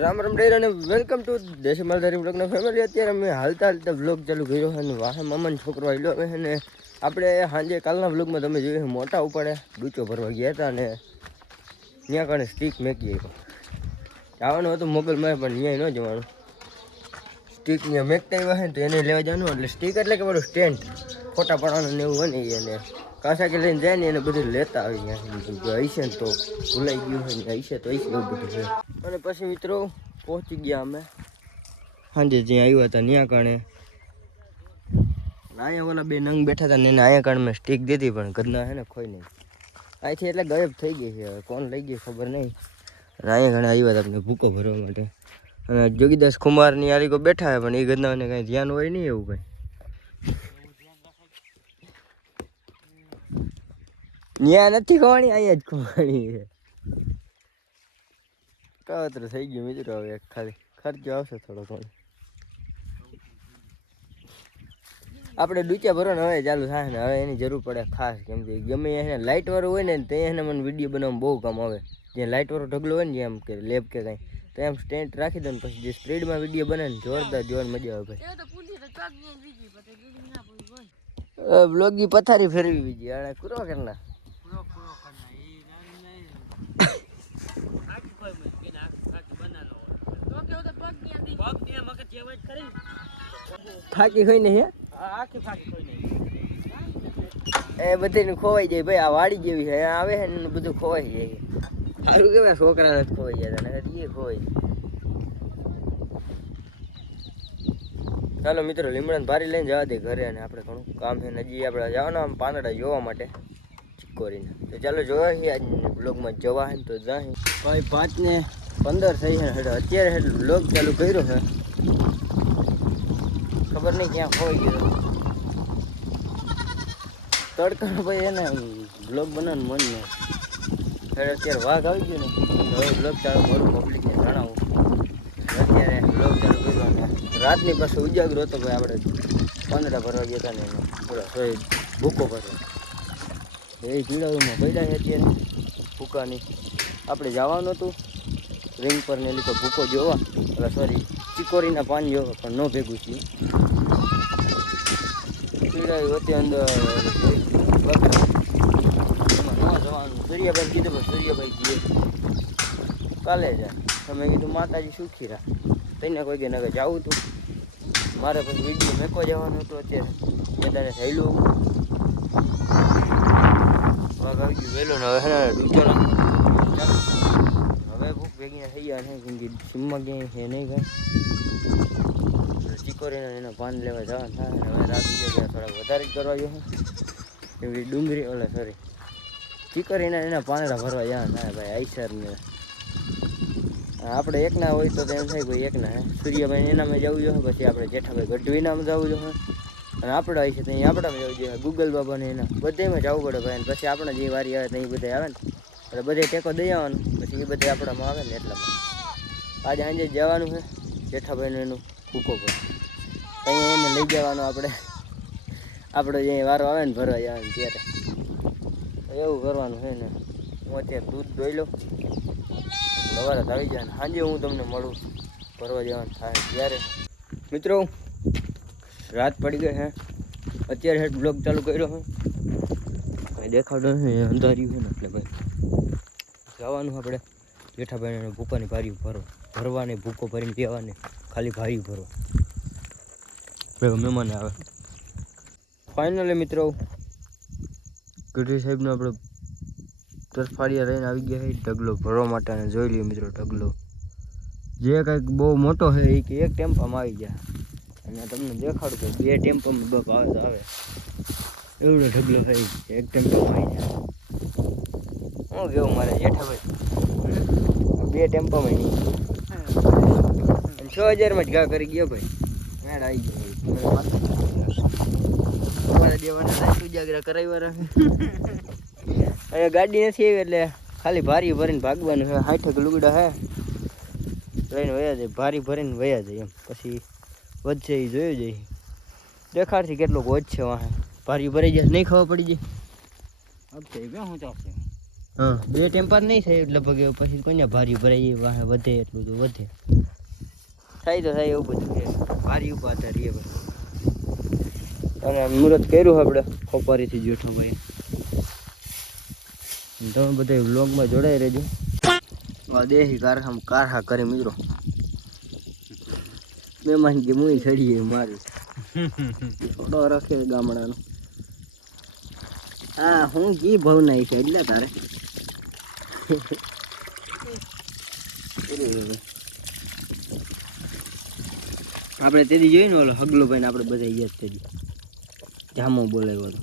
રામ રામ ડેર અને welcome to દેશી માલધારી બ્લોગના family. અત્યારે અમે હાલતા બ્લોગ ચાલુ કર્યો છે અને વાહે મામાનો છોકરો આવેલો હવે અને આપણે સાંજે કાલના બ્લોગમાં તમે જોયું મોટા ઉપાડે ડૂચો ભરવા ગયા હતા અને ત્યાં કારણે સ્ટીક મેકી જવાનું હતું મોગલમાં, પણ ત્યાં ન જવાનું. સ્ટીક ત્યાં મેકતા આવ્યા છે તો એને લેવા જવાનું. એટલે સ્ટીક એટલે કે મારું સ્ટેન્ડ ફોટા પાડવાનું ને એવું હોય ને એને કાસાકી લઈને જાય ને એને બધું લેતા આવી ત્યાં હશે ને તો ભૂલાઈ ગયું હોય ને હશે તો હશે એવું બધું છે. અને પછી મિત્રો પહોંચી ગયા અમે સાંજે જ્યાં આવ્યા હતા ત્યાં કારણે અહીંયા ઓલા બે નંગ બેઠા હતા ને એને અહીંયા કારણે મેં સ્ટીક દીધી પણ ઘરના છે ને ખોઈ નહીં અહીંથી એટલે ગાયબ થઈ ગઈ છે. હવે કોણ લઈ ગઈ ખબર નહીં. અને અહીંયા ઘણા આવ્યા હતા આપણે ભૂકો ભરવા માટે. અને જોગીદાસ કુમારની યારીકો બેઠા છે પણ એ ઘરનાને કાંઈ ધ્યાન હોય નહીં એવું કંઈ. ત્યાં નથી ખવાણી, અહીંયા જ ખવાણી છે. કાવતરું થઈ ગયું મિત્રો. હવે ખાલી ખર્ચો આવશે થોડો ઘણો. આપણે ડૂચા ભરવાનું હવે ચાલુ થાય ને હવે એની જરૂર પડે ખાસ, કેમ કે ગમે એને લાઇટ વાળું હોય ને તો એને મને વિડીયો બનાવવામાં બહુ કામ આવે. જે લાઇટ વાળો ઢગલો હોય ને જેમ કે લેબ કે કાંઈ તો એમ સ્ટેન્ડ રાખી દો ને પછી જે સ્પીડમાં વિડીયો બને ને જોરદાર જોવાની મજા આવે ભાઈ. બ્લોગની પથારી ફેરવી બીજી આને કુરો કરના ફાકી હોય ને હે એ બધી ખોવાઈ જાય ભાઈ. આ વાડી જેવી છે આવે છે ને બધું ખોવાઈ જાય. સારું કેવાય છોકરા નથી ખોવાઈ જતા ને એ ખોવાઈ. ચાલો મિત્રો લીમડાને ભારી લઈને જવા દે ઘરે અને આપણે ઘણું કામ છે નજી આપણે જવાના આમ પાંદડા જોવા માટે ચીકોરીને. તો ચાલો જોવા છીએ આજ બ્લોગમાં જવા હે તો જાય ભાઈ 5:15 થઈ છે ને અત્યારે બ્લોગ ચાલુ કર્યો છે. ખબર નહીં ક્યાં ખોઈ ગયો તડકાનો ભાઈ એને બ્લોગ બનાવવાનું મન નહીં. અત્યારે વાઘ આવી ગયો ને હવે બ્લોગ ચાલુ કરું પબ્લિકને જણાવું. અત્યારે બ્લોગ ચાલુ કર્યો ને રાતની પાસે ઉજાગરો હતો ભાઈ. આપણે પાંદડા ભરવા ગયા હતા ને એનો પૂરા સોય ભૂકો ભરવા એ પીડામાં પડ્યા છે અત્યારે ભૂકાની. આપણે જવાનું હતું રિંગ પર ને લીધો ભૂકો જોવા, એટલે સોરી ચીકોરીના પાન જોવા પણ ન ભેગું છીએ. પીડાયું હતી અંદર એમાં ન જવાનું. સૂર્યાભાઈ કીધું પણ સૂર્યાભાઈ જઈએ કાલે જાય. તમે કીધું માતાજી સુખી રાખ તઈને કોઈ કે નગર જવું હતું મારે પછી વિડીયો મેકો જવાનું હતું. અત્યારે મેદાને થયેલું વાઘ આવી ગયું વહેલો ને હવે ડૂચો હવે ભૂખ ભેગી થઈ ગયા છે કેમ કે સીમમાં ક્યાંય છે નહીં કાંઈ. ચીકોરીને એના પાન લેવા જવાનું થાય ને હવે રાત બીજા થોડા વધારે જ કરવા જોઈએ એવી ડુંગળી ઓલે સોરી ચીકોરીને એના પાંદડા ભરવા જવાનું થાય ભાઈ. આઈસરને આપણે એકના હોય તો એમ થાય ભાઈ એકના હે સૂર્યભાઈ એનામાં જવું જોઈએ, પછી આપણે જેઠાભાઈ ગઢવીનામાં જવું જોઈએ અને આપણે આવી છે તો અહીં આપણામાં જવું જોઈએ. ગૂગલ બાબાને એના બધામાં જવું પડે ભાઈ. પછી આપણે જે વારી આવે તો એ બધા આવે ને એટલે બધે ટેકો દઈ આવવાનું પછી એ બધે આપણામાં આવે ને એટલામાં. આજે સાંજે જવાનું છે જેઠાભાઈનું એનું ભૂકો પર અહીંયા એને લઈ જવાનું આપણે જે વારો આવે ને ભરવા જવાનું ત્યારે એવું કરવાનું છે ને. હું અત્યારે દૂધ દોઈ લઉં સવારે આવી જાય ને સાંજે હું તમને મળું ભરવા જવાનું થાય ત્યારે. મિત્રો રાત પડી ગઈ છે અત્યારે હેઠ બ્લોગ ચાલુ કર્યો છે કંઈ દેખાડો નહીં અંધાર્યું છે ને એટલે ભાઈ જવાનું આપણે જેઠાભાઈને ભૂકાની ભારી ભરવાની ભૂકો ભરીને પીવાની ખાલી ભારી ભરવા ભાઈ મહેમાન આવે. ફાઇનલી મિત્રો ગઢવી સાહેબનો આપણે તરફાડિયા લઈને આવી ગયા છે ઢગલો ભરવા માટે. અને જોઈ લઈએ મિત્રો ઢગલો જે કંઈક બહુ મોટો છે એ કે એક ટેમ્પામાં આવી ગયા અને તમને દેખાડું કે 2 ટેમ્પામાં બપ આવે તો આવે એવડો ઢગલો થઈ એક ટેમ્પામાં આવી જાય. હું કેવું મારે જેઠાભાઈ 2 ટેમ્પામાં નહીં 6000માં જ ઘા કરી ગયો ભાઈ. મેળ આવી ગયો તમારે દેવાના ઉજાગરા કરાવ્યા અહીંયા ગાડી નથી આવી એટલે ખાલી ભારી ભરીને ભાગવાનું છે. 60 લુગડા હે લઈને વયા જાય ભારી ભરીને વયા જાય એમ પછી વધશે એ જોયું જાય દેખાડથી કેટલોક વધશે વાહે ભારી ભરાઈ જાય નહીં ખબર પડી જાય. હું ચાલશે હા 2 ટેમ્પર નહીં થાય લગભગ પછી કોઈને ભારી ભરાઈ વાહે વધે એટલું તો વધે થાય તો થાય એવું બધું છે ભારી ઉપર આધાર રહીએ બધું અને મુહૂર્ત કર્યું આપણે ખોપારીથી જેઠો ભાઈ તમે બધા વ્લોગમાં જોડાઈ રહેજો દેહી કારહા કરી મિત્રો મહેમાન કે મુઈ ચડીએ મારું થોડો રાખે ગામડાનો હા હું કી ભાવ નાઈ છે એટલે તારે આપણે તેથી જોઈ ને ઓલો હગલો ભાઈ ને આપણે બધા યાદ કરી જામો બોલાવ્યો હતો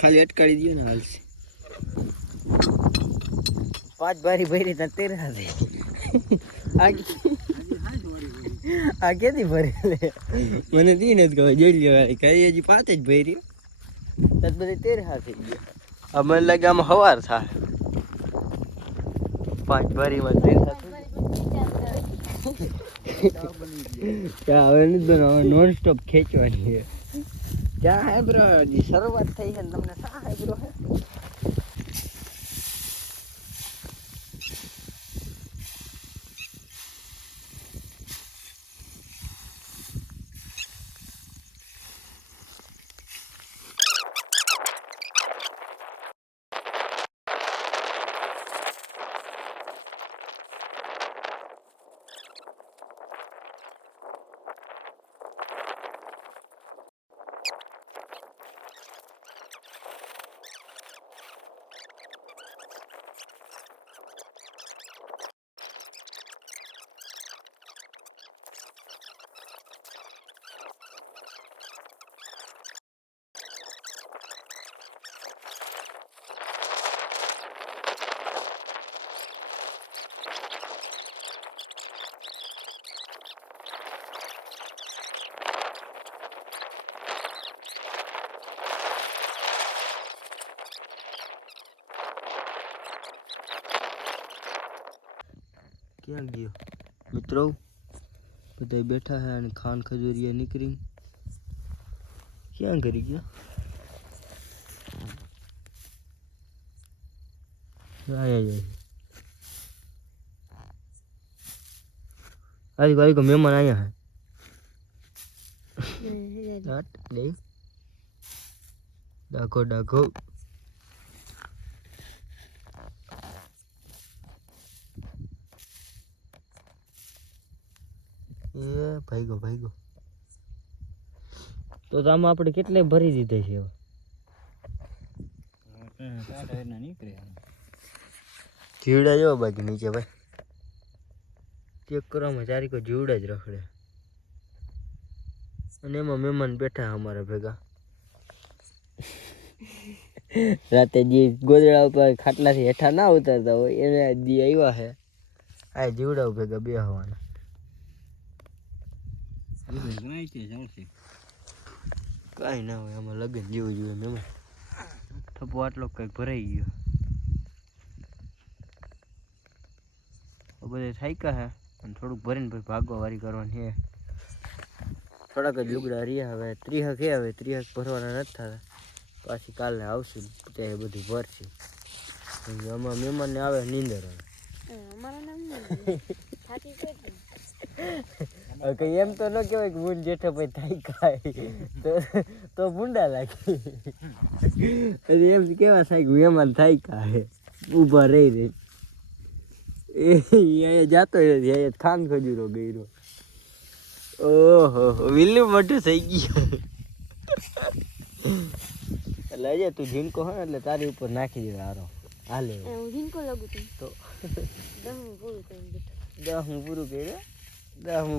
ખાલી અટકાડી દો ને હાલશે 5 બારી ભરી તા 13 થઈ આ કેદી ભરે મને દી નથી ખબર જોઈ લેવાય કઈ હજી 5 જ ભરી તત બધી 13 થઈ ગયા આ મને લાગે આમાં હવાર થાય 5 બારીમાં 13 ક્યાં હવે નથી બનાવવા નોન સ્ટોપ ખેંચવાની છે ક્યાં હે બ્રો શરૂઆત થઈ છે ને તમને શા હે બ્રો હે ક્યાં ગયો મિત્રો બધા બેઠા હે અને ખાન ખજૂરિયા નીકળી ક્યાં કરી ગયા आज भाई को मेहमान आया है नहीं डाको डाको ये भाईगो भाईगो तो આમાં આપણે કેટલે ભરી દીધા છે જીવડા જો બાકી નીચે ભાઈ ચેક કરવામાં ચારી કોઈ જીવડા જ રખડે અને એમાં મહેમાન બેઠા અમારા ભેગા રાતે જે ગોદડા ઉપર ખાટલાથી હેઠા ના ઉતરતા હોય એને દી આવ્યા છે આ જીવડા ભેગા બે હવાના કાંઈ ના હોય આમાં લગન જેવું જોઈએ મહેમાન થપ્પો આટલો કંઈક ભરાઈ ગયો બધે થાક્યા હે અને થોડુંક ભરીને પછી ભાગવા વારી કરવાની છે થોડાક જ લુગડા રહ્યા હવે 30 છે હવે 30 ભરવાના નથી થતા પાછી કાલે આવશું ત્યારે બધું ભરશે આમાં મહેમાનને આવે નીંદર આવે કઈ એમ તો ન કહેવાય કે ભૂલ જેઠો ભાઈ થાક્યા તો ભૂંડા લાગે એમ કેવા થાય કે મહેમાન થાક્યા ઊભા રહી અહીંયા જાતો નથી અહીંયા ખાન ખજૂરો ગયો ઓહો વિલ્લુ મોટું થઈ ગયું એટલે અજય તું ઝીણકો હોય એટલે તારી ઉપર નાખી દે હારો હાલે હું ઝીણકો લાગુ તો 10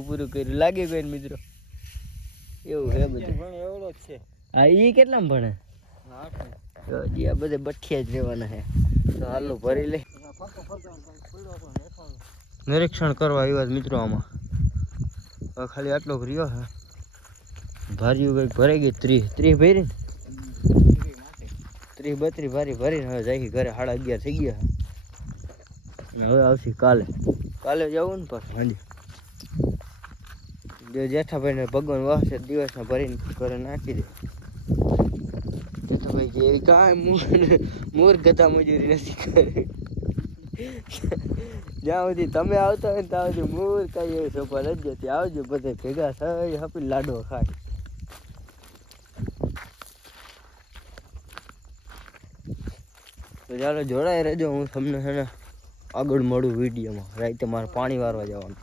પૂરું કર્યું લાગે કોઈ મિત્રો એવું હે બધું એવડો જ છે હા ઈ કેટલામાં ભણે 8 જી આ બધે બઠિયા જ રહેવાના છે તો હાલો ભરી લે નિરીક્ષણ કરવા આવ્યા મિત્રો આમાં ખાલી આટલો રહ્યો હે ભારીઓ કંઈક ભરાઈ ગઈ 30 ભરી 30-32 ભારી ભરીને હવે જાય ઘરે 11:30 થઈ ગયા હવે આવશે કાલે જવું ને પાછું હાજી જો જેઠાભાઈને ભગવાન વાસે દિવસમાં ભરીને ઘરે નાખી દે. જેઠાભાઈ કે એવી કાંઈ મૂર્ખતા મજૂરી નથી કરી. જ્યાં સુધી તમે આવતા હોય ને ત્યાં સુધી મૂર્ખ કઈ એવી સોપા નથી જતી. આવજો બધે ભેગા થઈ હપી લાડો ખાય. તો ચાલો જોડાઈ રહેજો. હું તમને છે ને આગળ મળું વિડીયોમાં. રાતે મારે પાણી વારવા જવાનું.